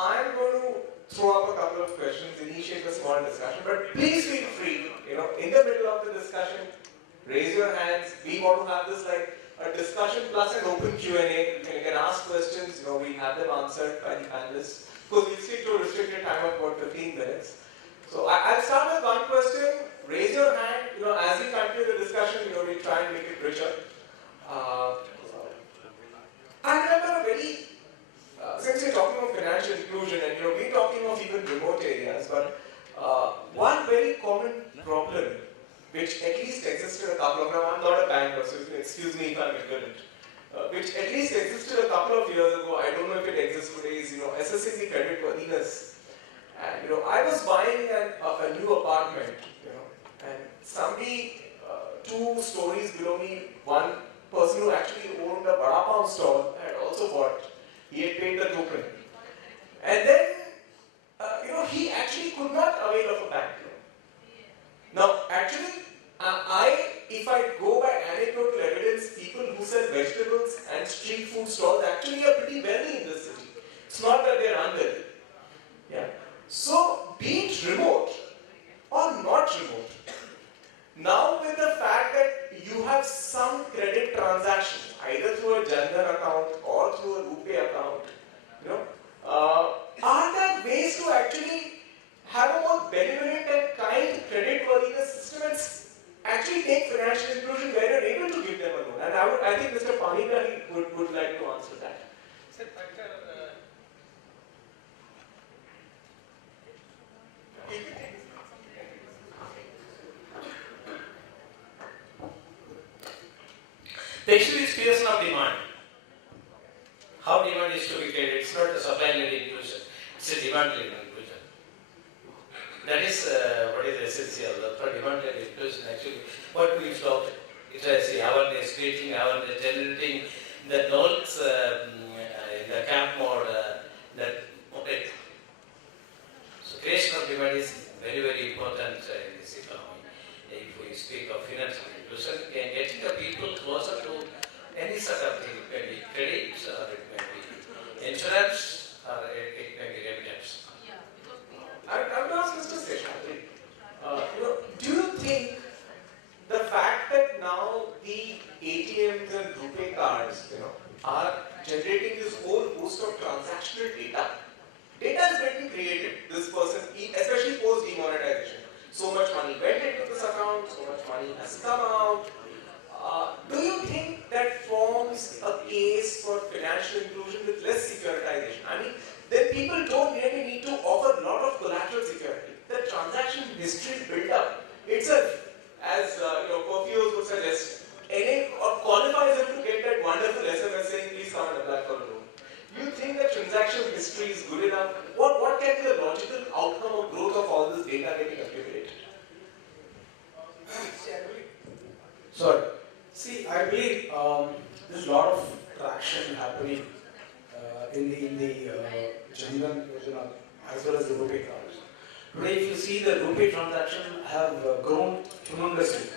I'm going to throw up a couple of questions, initiate a small discussion, but please feel free, in the middle of the discussion, raise your hands. We want to have this like a discussion plus an open Q&A. You can ask questions, we have them answered by the panelists. Because we'll stick to a restricted time of about 15 minutes. So I'll start with one question. Raise your hand. As we continue the discussion, we try and make it richer. I remember since we're talking of financial inclusion, and we're talking of even remote areas, but one very common problem, which at least existed a couple of, now I'm not a banker, so excuse me if I'm ignorant, which at least existed a couple of years ago, I don't know if it exists today, is assessing the credit worthiness. And I was buying a new apartment, and somebody, 2 stories below me, one person who actually owned a vada pav stall had also bought. He had paid the token. And then, he actually could not avail of a bank loan. Now, actually, if I go by anecdotal evidence, people who sell vegetables and street food stalls actually are pretty wealthy in this city. It's not that they're unwealthy. Yeah. So, be it remote or not remote, now with the fact that you have some credit transactions, either through a Jan Dhan account or through a RuPay account, are there ways to actually have a more benevolent and kind credit worthiness system and actually take financial inclusion where you're able to give them a loan? And I think Mr. Panigani would like to answer that. The issue is creation of demand. How demand is to be created. It's not a supply-led inclusion. It's a demand-led inclusion. That is what is essential. For demand-led inclusion, actually, what we talked, it has awareness, creating awareness, generating the notes in the camp mode that operate. So creation of demand is very, very important in this economy. If we speak of financial inclusion, and getting the people closer to any sort of thing, it may be credit, or it may be insurance, or it may be remittance. I would ask Mr. Seshadri, do you think the fact that now the ATMs and RuPay cards, are generating this whole host of transactional data is getting created, this person, especially post demonetization. So much money went into this account, so much money has come out. Do you think that forms a case for financial inclusion with less securitization? I mean, then people don't really need to offer a lot of collateral security. The transaction history built up itself, as Porfios would suggest, qualifies them to get that wonderful SMS saying, please come and apply for a loan. You think that transaction history is good enough? What can be the logical outcome of growth of all this data getting accumulated? Sorry. See, I believe there's a lot of traction happening in the Jan Dhan Yojana as well as the RuPay cards. Today, if you see the RuPay transaction have grown tremendously.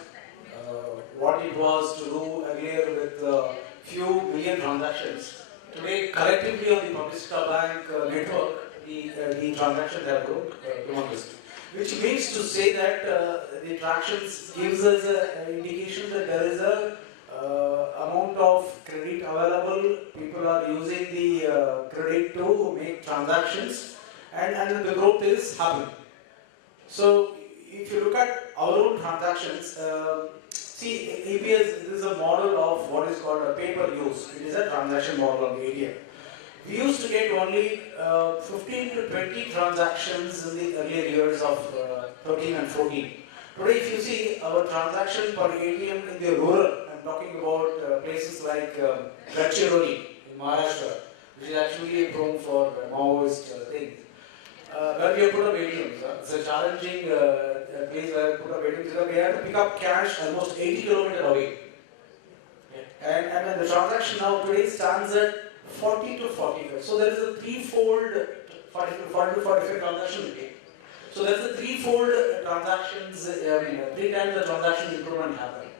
What it was to do earlier with few million transactions. Today, collectively on the Publicita Bank network, the transactions have grown tremendously. Which means to say that the tractions gives us an indication that there is a amount of credit available. People are using the credit to make transactions, and the growth is happening. So, if you look at our own transactions, see, APS is a model of what is called a pay per use. It is a transaction model on the ATM. We used to get only 15 to 20 transactions in the earlier years of 13 and 14. Today, if you see our transaction per ATM in the rural, I'm talking about places like Gadchiroli in Maharashtra, which is actually a home for Maoist things. Where we have put up ATMs. It's a challenging place where we put up ATMs because we have to pick up cash almost 80 kilometers away. And the transaction now today stands at 40 to 45. So there is a threefold 40 to 45 transaction we take. So there is a threefold transactions, 3 times the transaction improvement happened.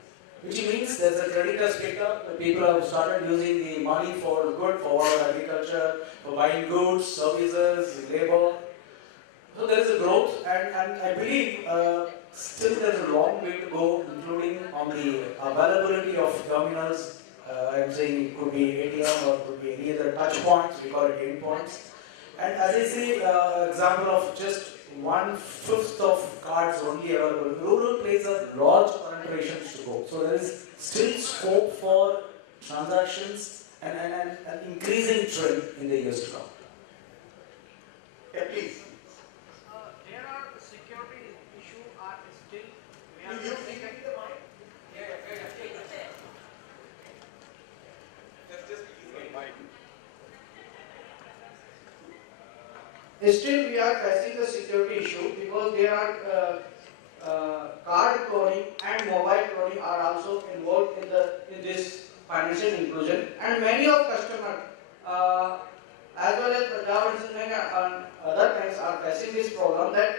which means there's a credit has picked up. The people have started using the money for good, for agriculture, for buying goods, services, labor. So there is a growth, and I believe still there is a long way to go, including on the availability of terminals. I'm saying it could be ATM or it could be any other touch points, we call it gain points. And as I say, example of just 1/5 of cards only available, rural plays a large penetrations to go. So there is still scope for transactions and an increasing trend in the years to come. Yeah, please. There are security issues are still. Still, we are facing the security issue because there are card cloning and mobile cloning are also involved in this financial inclusion, and many of customers as well as Punjab and many other banks are facing this problem that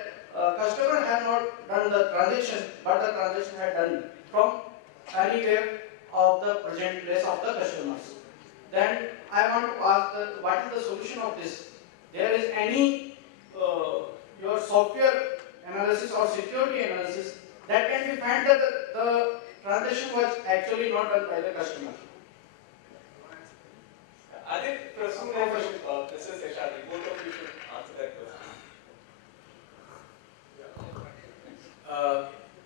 customer have not done the transaction, but the transaction had done from anywhere of the present place of the customers. Then I want to ask what is the solution of this? There is any your software analysis or security analysis that can be found that the transaction was actually not done by the customer. I think Prasoon and Mrs. Seshadri, both of you should answer that question.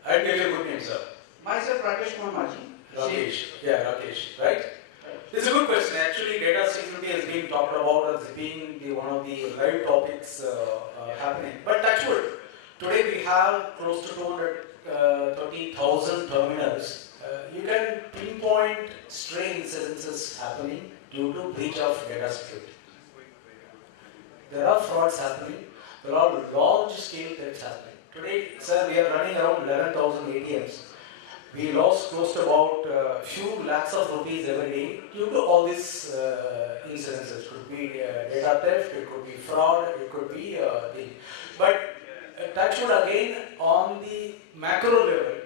I tell you a good name, sir. Myself, Rakesh Mahaji. Rakesh. Yeah, Rakesh, right? This is a good question. Actually, data security has been talked about as being one of the live topics happening. But touch wood, today we have close to 230,000 terminals. You can pinpoint stray incidences happening due to breach of data security. There are frauds happening. There are large-scale thefts happening. Today, sir, we are running around 11,000 ATMs. We lost close to about few lakhs of rupees every day due to all these incidences. It could be data theft, it could be fraud, it could be but touch wood again on the macro level.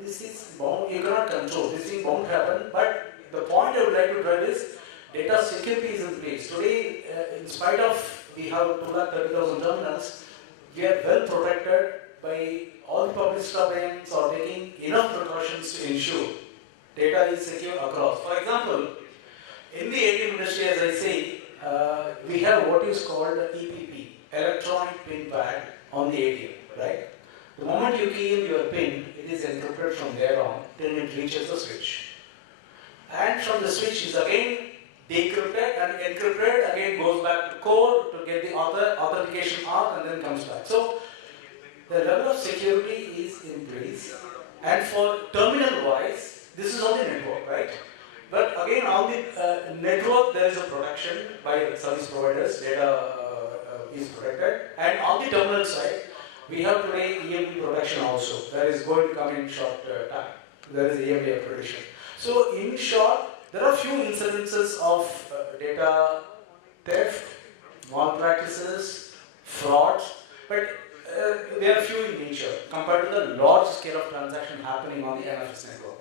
This is bound, you cannot control. This thing bound to happen. But the point I would like to drive is data security is in place. Today, in spite of we have 230,000 terminals, we are well protected by all the public banks are taking enough precautions to ensure data is secure across. For example, in the ATM industry, as I say, we have what is called EPP, electronic pin pad on the ATM, right? The moment you key in your pin, it is encrypted from there on till it reaches the switch. And from the switch is again decrypted and encrypted, again goes back to core to get the authentication arc and then comes back. So the level of security is in place, and for terminal wise, this is on the network, right? But again, on the network, there is a protection by service providers, data is protected, and on the terminal side, we have today EMV protection also. That is going to come in short time. There is EMV protection. So, in short, there are few incidences of data theft, malpractices, frauds, but they are few in nature compared to the large scale of transaction happening on the NFS network.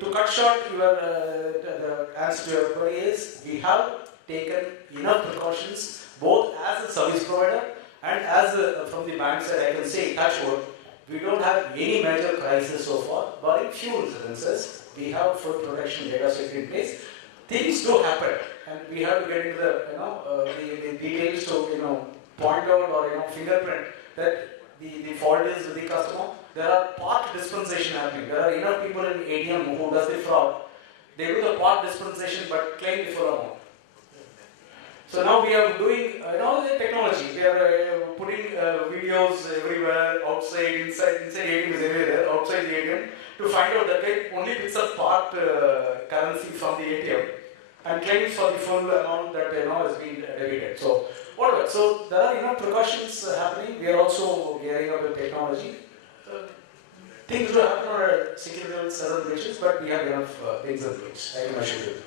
To cut short the answer to your query is, we have taken enough precautions both as a service provider and as from the bank side. I can say, touch wood, we don't have any major crisis so far, but in few incidences, we have full protection data security in place. Things do happen, and we have to get into the details to point out or fingerprint that the fault is with the customer. There are part dispensation happening. There are enough people in ATM who does the fraud. They do the part dispensation but claim the full amount. So now we are doing the technology. We are putting videos everywhere, outside, inside ATM is everywhere, outside the ATM, to find out that it only picks up part currency from the ATM and claims for the full amount that has been debited. So whatever. So there are precautions happening. We are also gearing up with technology. Things do happen on a security level, several breaches, but we have enough things in place. I can assure you.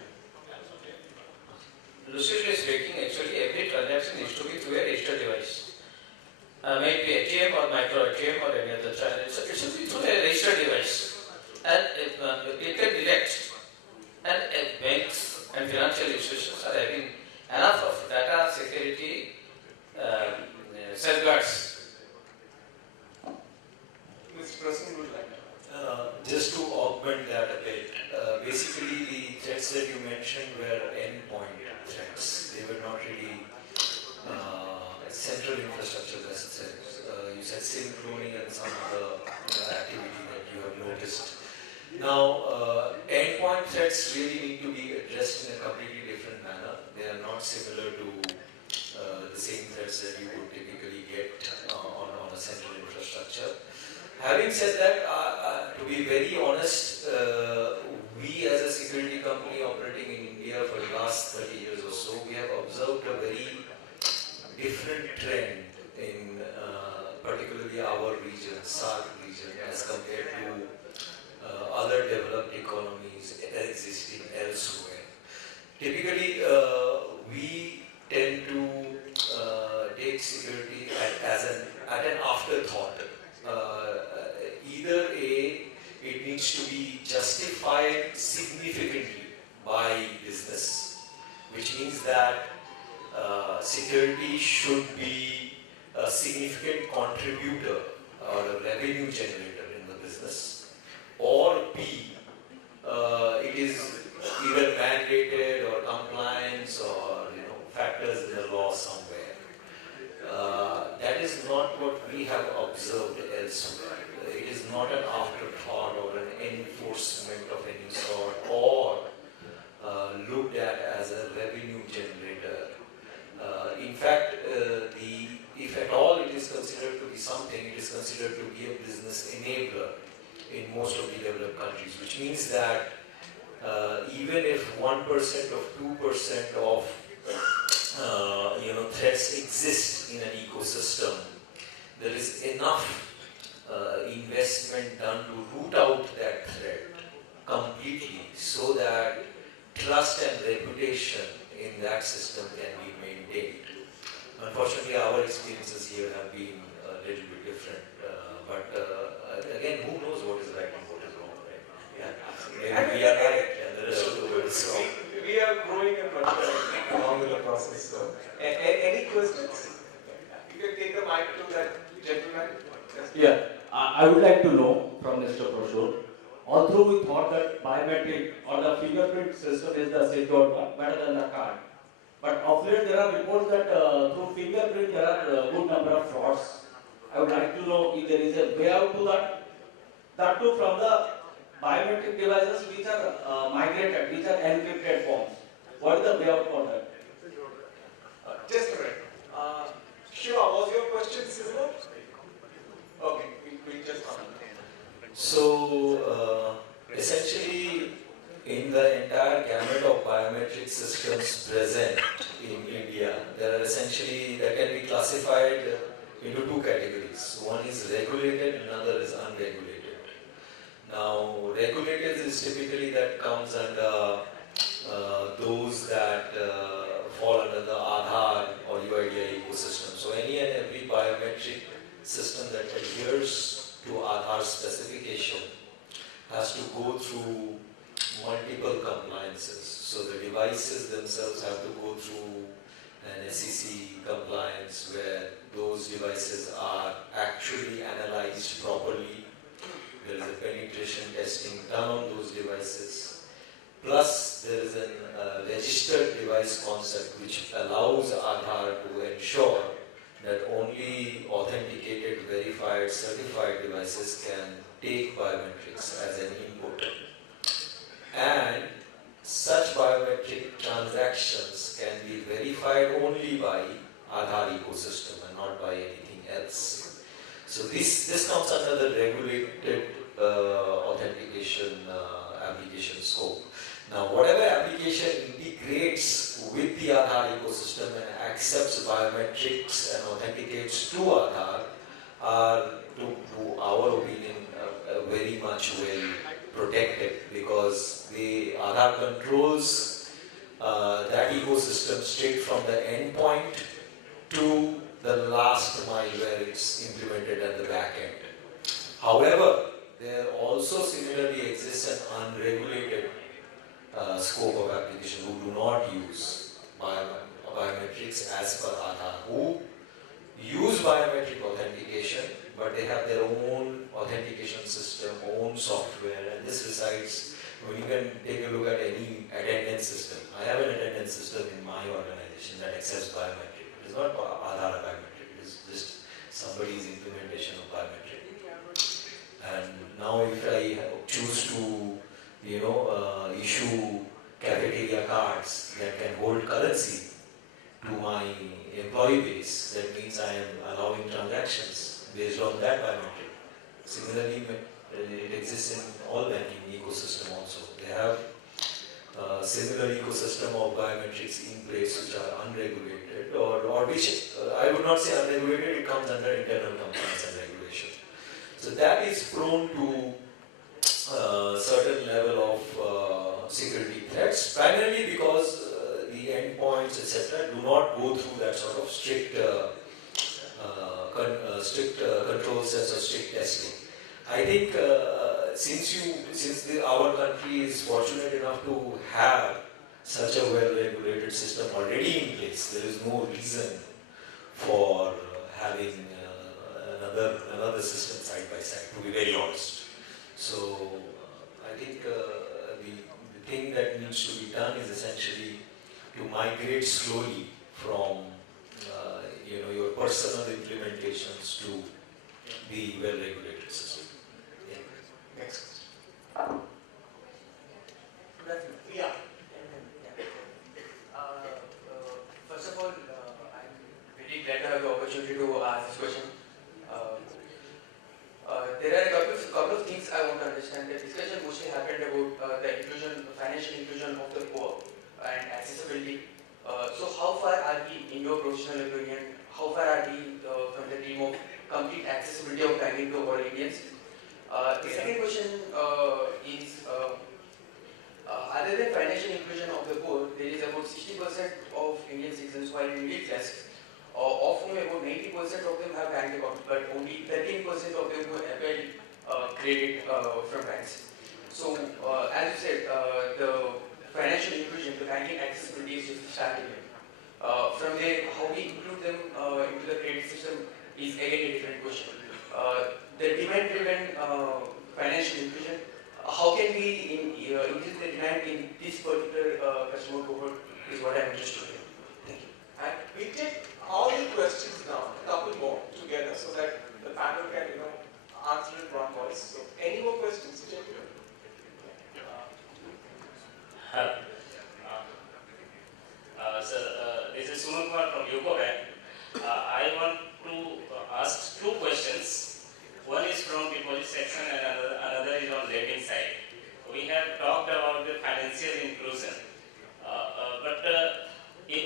Lucidly speaking, actually every transaction needs to be through a registered device. Maybe ATM or micro ATM or any other channel. It should be through a registered device. And augment that a bit. Basically, the threats that you mentioned were endpoint threats. They were not really central infrastructure threats. You said SIM cloning and some other activity that you have noticed. Now, endpoint threats really need to be addressed in a completely different manner. They are not similar to the same threats that you would typically get on a central infrastructure. Having said that, to be very honest, we as a security company operating in India for the last 30 years or so, we have observed a very different trend in particularly our region, SAARC region, as compared to other developed economies existing elsewhere. Typically, we tend to take security at an afterthought. Either it needs to be justified significantly by business, which means that security should be a significant contributor or a revenue generator in the business, or B, it is either mandated or compliance or factors in the law somewhere. That is not what we have observed elsewhere. It is not an afterthought or an enforcement of any sort, or looked at as a revenue generator. In fact, if at all it is considered to be something, it is considered to be a business enabler in most of the developed countries, which means that even if 1% or 2% of threats exist in an ecosystem, there is enough investment done to root out that threat completely so that trust and reputation in that system can be maintained. Unfortunately, our experiences here have been a little bit different. But again, who knows what is right and what is wrong, right? Yeah. Maybe we are right and the rest of the world is wrong. We are growing and maturing along with the process. So, any questions? You can take the mic to that gentleman. Yes. Yeah, I would like to know from Mr. Prashur, although we thought that biometric or the fingerprint system is the secure one, better than the card. But of late there are reports that through fingerprint there are a good number of frauds. I would like to know if there is a way out to that too from the biometric devices which are migrated, which are encrypted forms. What is the way out for that? Just a minute. Shiva, was your question similar? Okay, we just come. So, essentially, in the entire gamut of biometric systems present in India, there are essentially, that can be classified into two categories. One is regulated, another is unregulated. Now, regulated is typically that comes under those that fall under the Aadhaar or UIDAI ecosystem. So, any and every biometric system that adheres to Aadhaar specification has to go through multiple compliances. So the devices themselves have to go through an SEC compliance where those devices are actually analyzed properly. There is a penetration testing done on those devices. Plus there is a registered device concept which allows Aadhaar to ensure that only authenticated, verified, certified devices can take biometrics as an input. And such biometric transactions can be verified only by Aadhaar ecosystem and not by anything else. So this comes under the regulated authentication application scope. Now, whatever application integrates with the Aadhaar ecosystem and accepts biometrics and authenticates to Aadhaar are, to our opinion, very much well protected, because the Aadhaar controls that ecosystem straight from the endpoint to the last mile where it's implemented at the back end. However, there also similarly exists an unregulated scope of application who do not use biometrics as per Aadhaar, who use biometric authentication but they have their own authentication system, own software, and this resides. You can take a look at any attendance system. I have an attendance system in my organization that accepts biometric. It is not Aadhaar biometric, it is just somebody's implementation of biometric. And now if I choose to, issue cafeteria cards that can hold currency to my employee base, that means I am allowing transactions based on that biometric. Similarly, it exists in all banking ecosystem also. They have a similar ecosystem of biometrics in place which are unregulated or which I would not say unregulated, it comes under internal compliance and regulation. So that is prone to certain level of security threats, primarily because the endpoints, etc., do not go through that sort of strict control sets or strict testing. I think since our country is fortunate enough to have such a well-regulated system already in place, there is no reason for having another system side by side, to be very honest. So I think the thing that needs to be done is essentially to migrate slowly from your personal implementations to the well-regulated system. Yeah. Next. Yeah. First of all, I'm very glad to have the opportunity to ask this question. There are a couple of things I want to understand. The discussion mostly happened about the financial inclusion of the poor and accessibility. So how far are we, in your professional opinion, how far are we from the dream of complete accessibility of banking to all Indians? The second question is, other than financial inclusion of the poor, there is about 60% of Indian citizens who are in middle class, of whom about 90% of them have bank accounts, but only 13% of them who avail credit from banks. So, as you said, the financial inclusion, the banking accessibility is just starting. From there, how we include them into the credit system is again a different question. The demand-driven financial inclusion, how can we increase the demand in this particular customer cohort is what I'm interested in. Thank you. And we take all the questions down, a couple more together, so that the panel can, answer in one voice. So, any more questions? Hello. This is Suman Kumar from UCO Bank. I want to ask two questions. One is from deposit section and another is on lending side. We have talked about the financial inclusion, but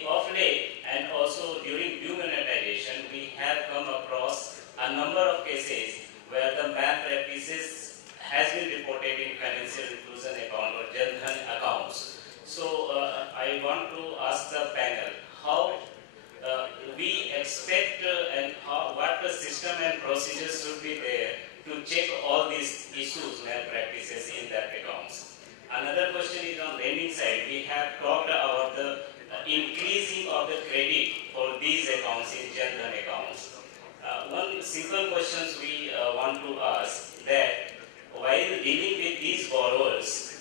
of late and also during demonetization, we have come across a number of cases where the malpractices has been reported in financial inclusion account or Jan Dhan accounts. So I want to ask the panel how we expect and what the system and procedures should be there to check all these issues, malpractices in that accounts. Another question is on lending side. We have talked about the increasing of the credit for these accounts in Jan Dhan accounts. One simple question we want to ask that while dealing with these borrowers,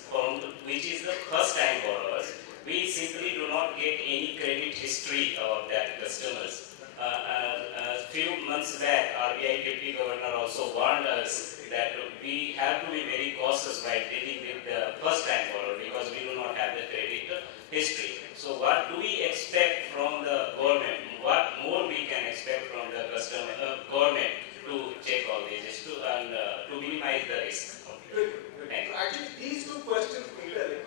which is the first time borrowers, we simply do not get any credit history of that customers. A few months back, RBI Deputy Governor also warned us that we have to be very cautious while dealing with the first time borrower because we do not have the credit history. So what do we expect from the government? What more we can expect from the government to check all these issues and to minimize the risk? Good. Actually, these two questions interlink.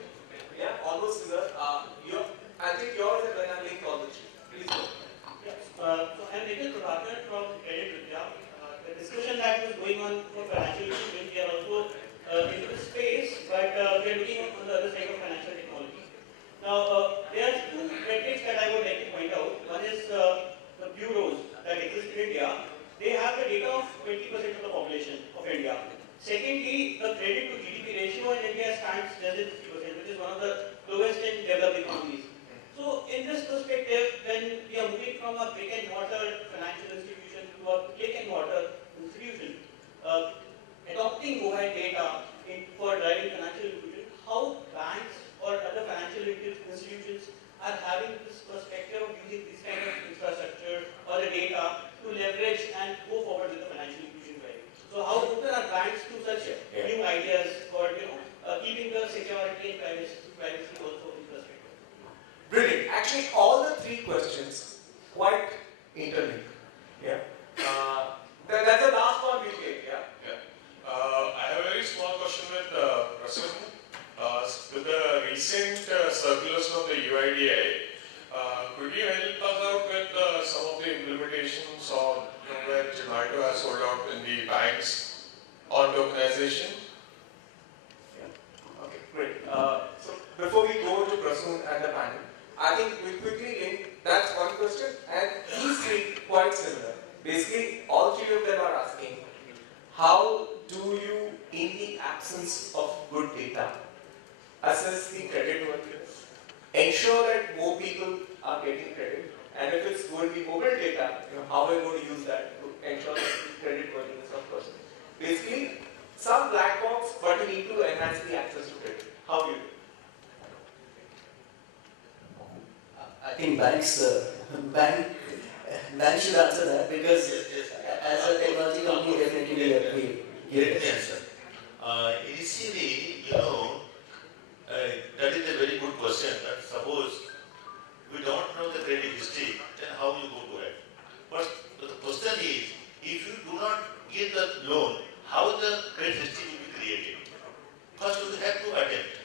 Yeah, almost similar. I think yours and then I'll link all the three. Please go. Yes. So I'm Nikhil Prabhakar from Credit Vidya. The discussion that was going on for financial inclusion, we are also into the space, but we are looking on the other side of financial technology. Now, there are two metrics that I would like to point out. One is the bureaus that exist in India. They have the data of 20% of the population of India. Secondly, the credit to GDP ratio in India stands less than 50%, which is one of the lowest in developed economies. So, in this perspective, when we are moving from a brick and mortar financial institution to a click and mortar institution, IDI. Could you help us out with some of the implementations on where Zomato has sold out in the banks on tokenization? Yeah. Okay, great. So before we go to Prasoon and the panel, I think we'll quickly link that's one question, and these three quite similar. Basically, all three of them are asking, how do you, in the absence of good data, assess the creditworthiness, ensure that more people are getting credit, and if it's going to be mobile data, how are you going to use that to ensure the creditworthiness of person? Basically, some black box, but you need to enhance the access to credit. How do you do? I think banks should answer that because as a technology company, definitely we Let me answer. Initially, that is a very good question. But suppose we don't know the credit history, then how you go to it? But the question is, if you do not give the loan, how the credit history will be created? First, you have to attempt.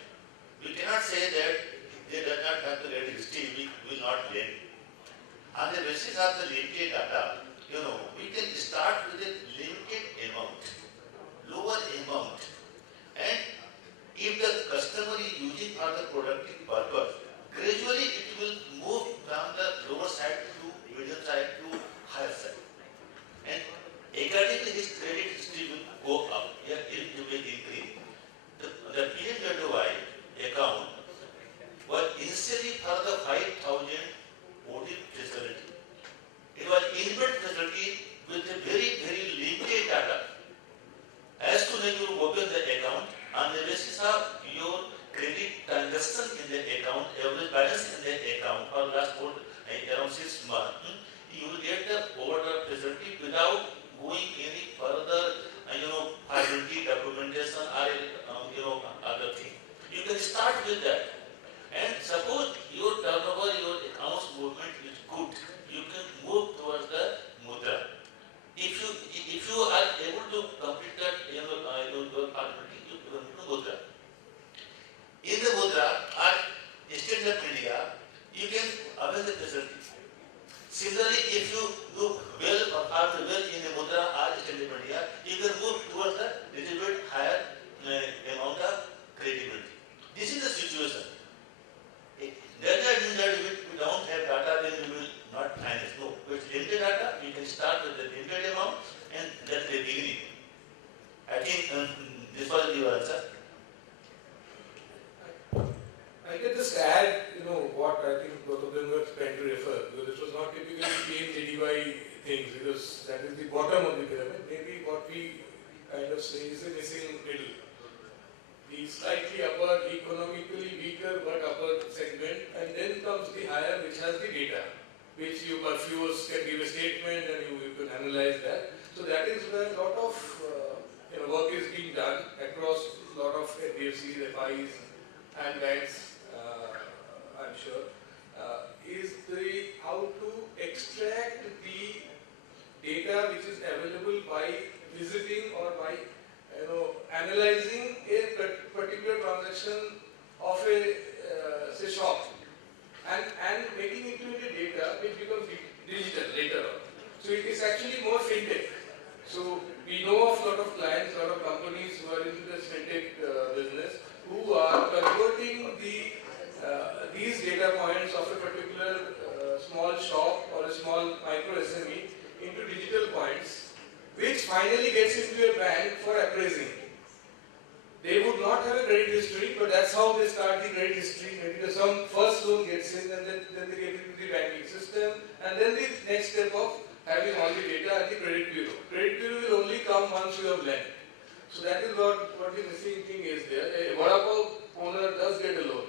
You cannot say that they do not have the credit history, we will not lend. On the basis of the limited data, we can start with a limited amount, lower amount. And if the customer is using for the productive purpose, gradually it will move from the lower side to middle side to higher side. And accordingly his credit history will go up, it will increase. The PMWY account was initially for the 5,000 OD facility. It was inbuilt facility with a very, very limited data. As soon as you open the account, on the basis of your credit transaction in the account, average balance in the account for the last around 6 months, you will get the overdraft facility without going any further, formality, documentation or other thing. You can start with that. And suppose your turnover, your accounts movement is good, you can move towards the mudra. If you are able to complete that, your formality, you can move to mudra. In the mudra or State of India, you can avail the facility. Similarly, if you do well or perform well in the mudra or State of India, you can move towards the little bit higher amount of credibility. This is the situation. Does that mean that we don't have data, then we will not finance? No. With limited data, we can start with the limited amount, and that's the beginning. I think this was your answer. I can just add, what I think both of them were trying to refer, because it was not typically plain JDY things, because that is the bottom of the pyramid. Maybe what we kind of say is the missing middle. The slightly upper, economically weaker but upper segment, and then comes the higher, which has the data, which you perfuse can give a statement and you can analyze that. So that is where a lot of work is being done across a lot of NBFCs, FIs and banks, I'm sure, is the how to extract the data which is available by visiting or by analyzing a particular transaction of a say shop and making it into data which becomes digital later on. So it is actually more fintech. So we know of a lot of clients, a lot of companies who are into this fintech business who are converting these data points of a particular small shop or a small micro SME into digital points, which finally gets into a bank for appraising. They would not have a credit history, but that's how they start the credit history. Maybe some first loan gets in, and then they get into the banking system, and then the next step of having all the data at the credit bureau. Credit bureau will only come once you have lent. So that is what the missing thing is there. A Vada Pav owner does get a loan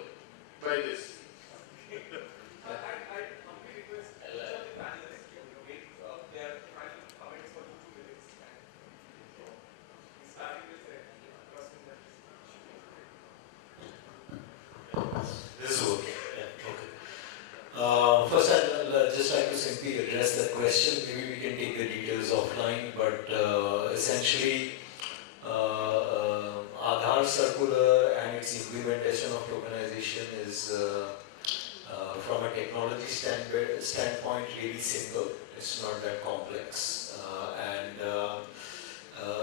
by this. This is okay. Yeah, okay. First, I'd just like to simply address that question. Maybe we can take the details offline, but essentially, Aadhaar circular and its implementation of tokenization is from a technology standpoint, really simple. It's not that complex.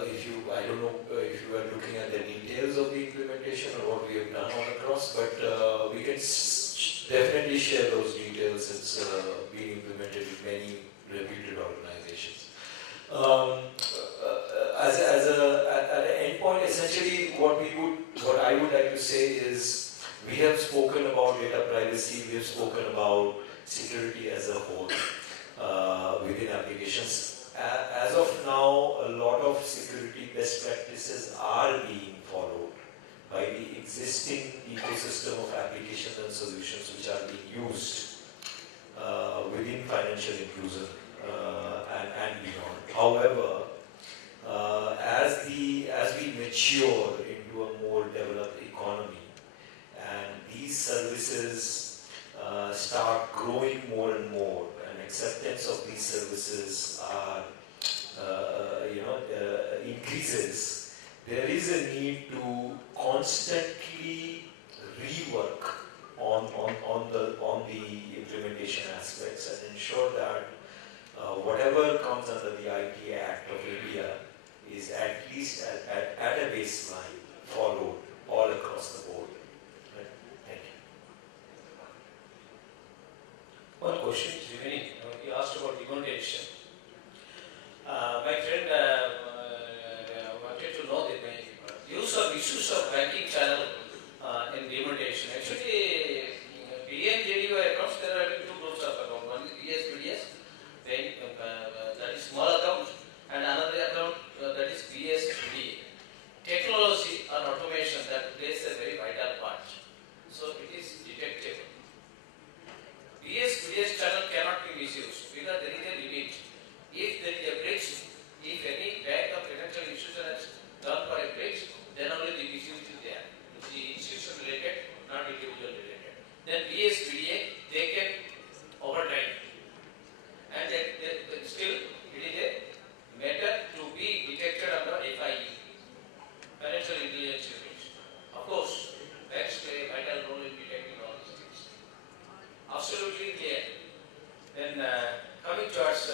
If you, I don't know if you are looking at the details of the implementation or what we have done all across, but we can definitely share those details. It's being implemented in many reputed organizations. At an endpoint, essentially, what I would like to say is, we have spoken about data privacy, we have spoken about security as a whole within applications. As of now, a lot of security best practices are being followed by the existing ecosystem of applications and solutions which are being used within financial inclusion and beyond. However, as we mature into a more developed economy and these services start growing more and more, and acceptance of these services are increases, there is a need to constantly rework on the implementation aspects and ensure that whatever comes under the IT Act of India is at least at a baseline followed all across the board. Right? Thank you. One question is remaining. You asked about demonetization. My friend wanted to know the use of issues of banking channel in demonetization. Actually, PMJDY accounts, there are two groups of accounts. One is BS, that is small account, and another account that is BS. Technology and automation that plays a very vital part. So it is detectable. BS channel cannot be misused because there is a limit. If there is a breach, if any bank or financial institution has done for a breach, then only the misuse is there. It's the institution related, not individual related. Then BS, they can override. And then still, it is a matter to be detected under FIE, Financial Intelligence Unit. Of course, banks play a vital role in detecting all these things. Absolutely clear. Then coming towards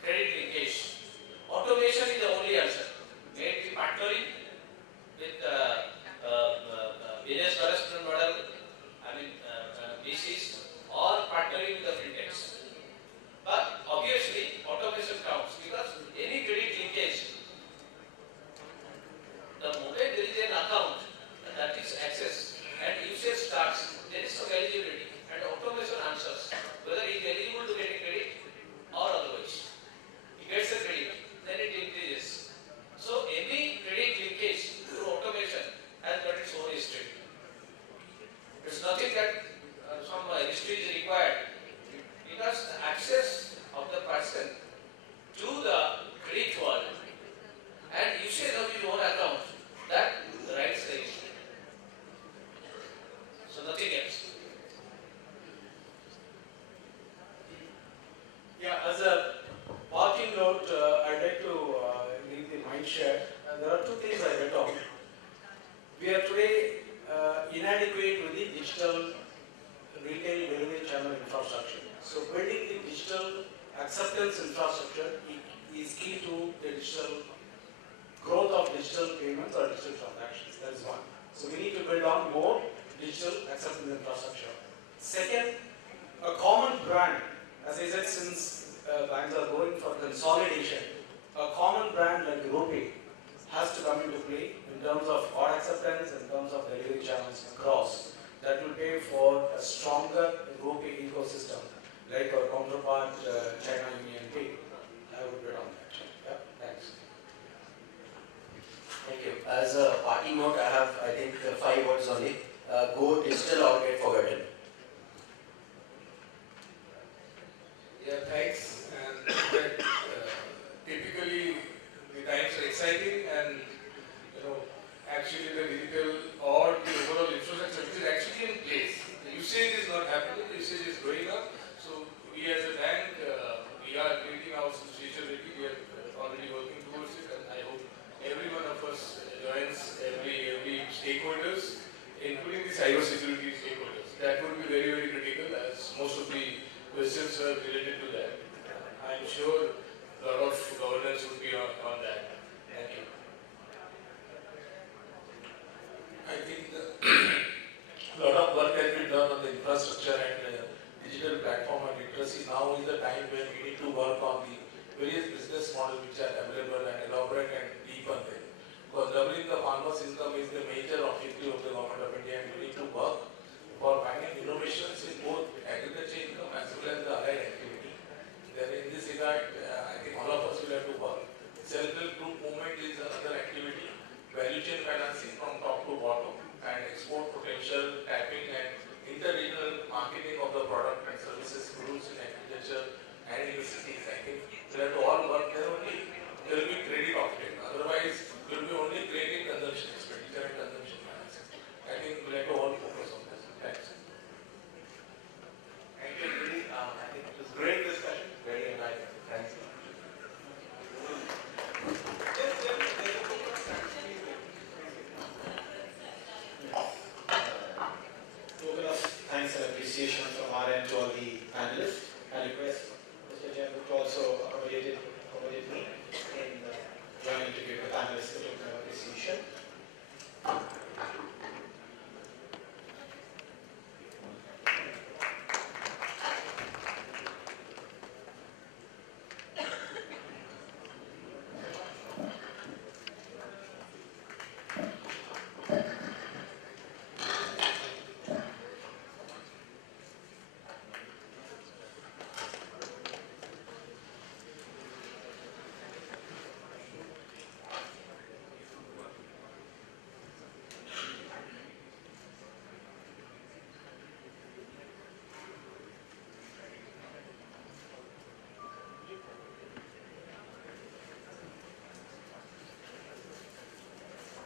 credit linkage, automation is the only answer. May be partnering with business correspondent model, BCs, or partnering with the fintechs. But obviously, automation counts because any credit linkage, the moment there is an account that is accessed and usage starts, there is some eligibility and automation answers whether he is eligible to get a credit or otherwise. He gets a credit, then it increases. So any credit linkage through automation has got its own history. It's nothing that some history is required because the access of the person to the credit world and usage of his own account, that writes the history. So nothing else. Yeah, as a parting note, I'd like to leave the mind share. There are two things I read on. We are today inadequate with the digital retail delivery channel infrastructure. So building the digital acceptance infrastructure is key to the digital growth of digital payments or digital transactions. That is one. So we need to build on more digital acceptance infrastructure. Second, a common brand. As I said, since banks are going for consolidation, a common brand like RuPay has to come into play in terms of card acceptance, in terms of delivery channels across. That will pay for a stronger RuPay ecosystem, like our counterpart China Union Pay. I would bet on that. Yeah, thanks. Thank you. As a party note, I have, I think, 5 words only. Go digital or get forgotten. Yeah, thanks. And typically the times are exciting, and actually the digital or the overall infrastructure which is actually in place. The usage is not happening, the usage is going up. So we as a bank, we are creating our future ready. We are already working towards it, and I hope every one of us joins, every stakeholders, including the cyber security stakeholders. That would be very, very critical as business related to that. I'm sure a lot of governance would be on that. Thank you. I think a lot of work has been done on the infrastructure and digital platform and literacy. Now is the time when we need to work on the various business models which are available and elaborate and deepen them. Because doubling the farmers' income is the major objective of the government of India, and we need to work for finding innovations in both agriculture income as well as the allied activity. Then in this regard, I think all of us will have to work. Self-help group movement is another activity. Value chain financing from top to bottom and export potential tapping and inter-regional marketing of the product and services produced in agriculture and in the cities. I think we have to all work there only. There will be credit offtake. Otherwise, we will be only creating consumption expenditure and consumption financing. I think we have to all focus on this. Thanks. Thank you, Rudy. I think it was a great discussion, very enlightening. Thanks. Token of thanks and appreciation